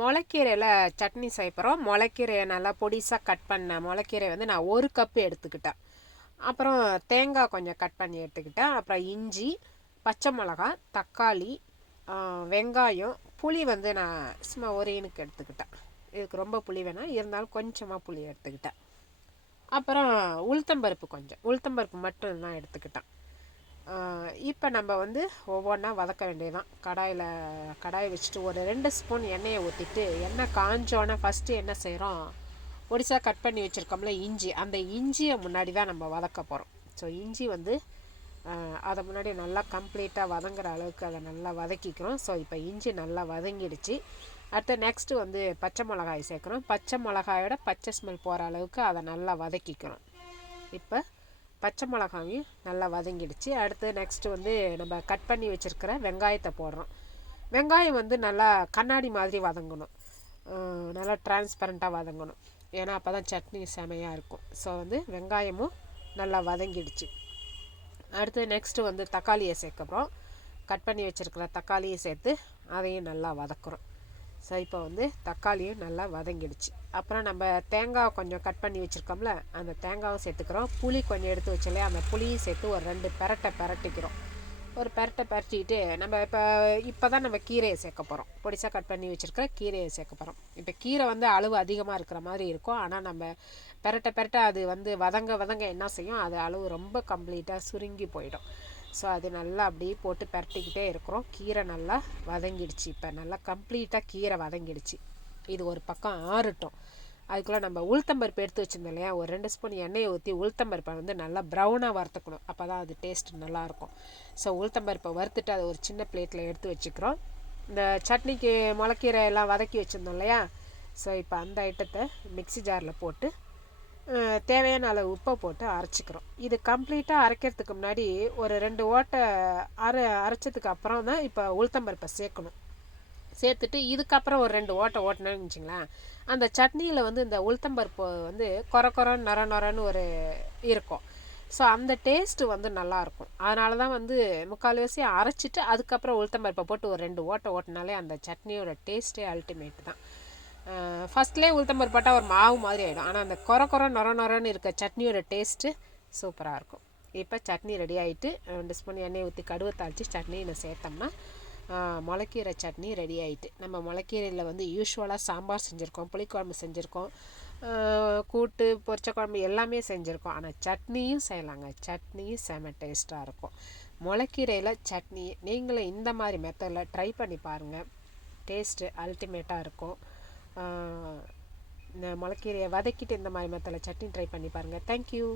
முளைக்கீரையில் சட்னி செய்யப்போகிறோம் முளைக்கீரையை நல்லா பொடிசாக கட் பண்ண முளைக்கீரை வந்து நான் ஒரு கப்பு எடுத்துக்கிட்டேன். அப்புறம் தேங்காய் கொஞ்சம் கட் பண்ணி எடுத்துக்கிட்டேன். அப்புறம் இஞ்சி பச்சை மிளகா தக்காளி வெங்காயம் புளி வந்து நான் சும்மா ஒரு இனுக்கு எடுத்துக்கிட்டேன். இதுக்கு ரொம்ப புளி வேணாம். இருந்தாலும் கொஞ்சமாக புளி எடுத்துக்கிட்டேன். அப்புறம் உளுத்தம்பருப்பு கொஞ்சம். உளுத்தம்பருப்பு மட்டும் தான் எடுத்துக்கிட்டேன். இப்போ நம்ம வந்து ஒவ்வொன்றா வதக்க வேண்டியதுதான். கடாயில் கடாயை வச்சுட்டு ஒரு ரெண்டு ஸ்பூன் எண்ணெயை ஊற்றிட்டு எண்ணெய் காஞ்சோன்னே ஃபஸ்ட்டு என்ன செய்கிறோம் ஒடிசா கட் பண்ணி வச்சுருக்கோம்ல இஞ்சி. அந்த இஞ்சியை முன்னாடி தான் நம்ம வதக்க போகிறோம் ஸோ இஞ்சி வந்து அதை முன்னாடி நல்லா கம்ப்ளீட்டாக வதங்குற அளவுக்கு அதை நல்லா வதக்கிக்கிறோம். ஸோ இப்போ இஞ்சி நல்லா வதங்கிடுச்சு. அடுத்து நெக்ஸ்ட்டு வந்து பச்சை மிளகாய் சேர்க்குறோம். பச்சை மிளகாயோட பச்சை ஸ்மெல் போகிற அளவுக்கு அதை நல்லா வதக்கிக்கிறோம். இப்போ பச்சை மிளகாயும் நல்லா வதங்கிடுச்சு. அடுத்து நெக்ஸ்ட்டு வந்து நம்ம கட் பண்ணி வச்சுருக்கிற வெங்காயத்தை போடுறோம். வெங்காயம் வந்து நல்லா கண்ணாடி மாதிரி வதங்கணும். நல்லா டிரான்ஸ்பரண்ட்டாக வதங்கணும். ஏன்னா அப்போ தான் சட்னி செமையாக இருக்கும். ஸோ வந்து வெங்காயமும் நல்லா வதங்கிடுச்சு. அடுத்து நெக்ஸ்ட்டு வந்து தக்காளியை சேர்க்குறோம் கட் பண்ணி வச்சுருக்கிற தக்காளியை சேர்த்து அதையும் நல்லா வதக்குறோம். ஸோ இப்போ வந்து தக்காளியும் நல்லா வதங்கிடுச்சு. அப்புறம் நம்ம தேங்காய் கொஞ்சம் கட் பண்ணி வச்சுருக்கோம்ல அந்த தேங்காவும் சேர்த்துக்கிறோம். புளி கொஞ்சம் எடுத்து வச்சாலே அந்த புளியும் சேர்த்து ஒரு ரெண்டு பெரட்டை பெரட்டிக்கிறோம். ஒரு பெரட்டை பெரட்டிட்டு நம்ம இப்போ இப்போ தான் நம்ம கீரையை சேர்க்க போகிறோம் பொடிசாக கட் பண்ணி வச்சுருக்க கீரையை சேர்க்க போகிறோம் இப்போ கீரை வந்து அளவு அதிகமாக இருக்கிற மாதிரி இருக்கும். ஆனால் நம்ம பெரட்டை பெரட்டை அது வந்து வதங்க வதங்க என்ன செய்யும்? அது அளவு ரொம்ப கம்ப்ளீட்டாக சுருங்கி போயிடும். ஸோ அது நல்லா அப்படியே போட்டு பரட்டிக்கிட்டே இருக்கிறோம். கீரை நல்லா வதங்கிடுச்சு இப்போ. நல்லா கம்ப்ளீட்டாக கீரை வதங்கிடுச்சு. இது ஒரு பக்கம் ஆறட்டும். அதுக்குள்ளே நம்ம உளுத்தம்பருப்பு எடுத்து வச்சுருந்தோம் இல்லையா? ஒரு ரெண்டு ஸ்பூன் எண்ணெயை ஊற்றி உளுத்தம்பருப்பை வந்து நல்லா ப்ரௌனாக வறுத்துக்கணும். அப்போ தான் அது டேஸ்ட் நல்லாயிருக்கும் ஸோ உளுத்தம்பருப்பை வறுத்துட்டு அதை ஒரு சின்ன பிளேட்டில் எடுத்து வச்சுக்கிறோம். இந்த சட்னிக்கு முளக்கீரை எல்லாம் வதக்கி வச்சுருந்தோம் இல்லையா? ஸோ இப்போ அந்த ஐட்டத்தை மிக்சி ஜாரில் போட்டு தேவையான அளவு உப்பை போட்டு அரைச்சிக்கிறோம். இது கம்ப்ளீட்டாக அரைக்கிறதுக்கு முன்னாடி ஒரு ரெண்டு ஓட்டை அரை அரைச்சதுக்கு அப்புறம் தான் இப்போ உளுத்தம்பருப்பை சேர்க்கணும். சேர்த்துட்டு இதுக்கப்புறம் ஒரு ரெண்டு ஓட்டை ஓட்டினேன்னு வச்சிங்களேன் அந்த சட்னியில் வந்து இந்த உளுத்தம்பருப்பு வந்து கொர கொரன்னு நொர நொரன்னு ஒரு இருக்கும். ஸோ அந்த டேஸ்ட்டு வந்து நல்லாயிருக்கும் அதனால தான் வந்து முக்கால்வாசி அரைச்சிட்டு அதுக்கப்புறம் உளுத்தம்பருப்பை போட்டு ஒரு ரெண்டு ஓட்டை ஓட்டினாலே அந்த சட்னியோட டேஸ்ட்டே அல்டிமேட் தான். ஃபஸ்ட்லேயே உளுத்தம்பருப்பு போட்டால் ஒரு மாவு மாதிரி ஆகிடும் ஆனால் அந்த கொர கொர நொர நொரன்னு இருக்க சட்னியோட டேஸ்ட்டு சூப்பராக இருக்கும். இப்போ சட்னி ரெடி ஆகிட்டு ரெண்டு ஸ்பூன் எண்ணெய் ஊற்றி கடுவை தாளித்து சட்னியை நான் சேர்த்தோம்னா முளைக்கீரை சட்னி ரெடி ஆகிட்டு நம்ம முளைக்கீரையில் வந்து யூஸ்வலாக சாம்பார் செஞ்சுருக்கோம் புளிக்குழம்பு செஞ்சுருக்கோம் கூட்டு பொரிச்ச குழம்பு எல்லாமே செஞ்சுருக்கோம். ஆனால் சட்னியும் செய்யலாங்க. சட்னியும் செம டேஸ்ட்டாக இருக்கும். முளைக்கீரையில் சட்னி நீங்களும் இந்த மாதிரி மெத்தடில் ட்ரை பண்ணி பாருங்கள் டேஸ்ட்டு அல்டிமேட்டாக இருக்கும். இந்த முளைக்கீரையை வதக்கிட்டு இந்த மாதிரி மெத்தடில் சட்னி ட்ரை பண்ணி பாருங்கள் தேங்க்யூ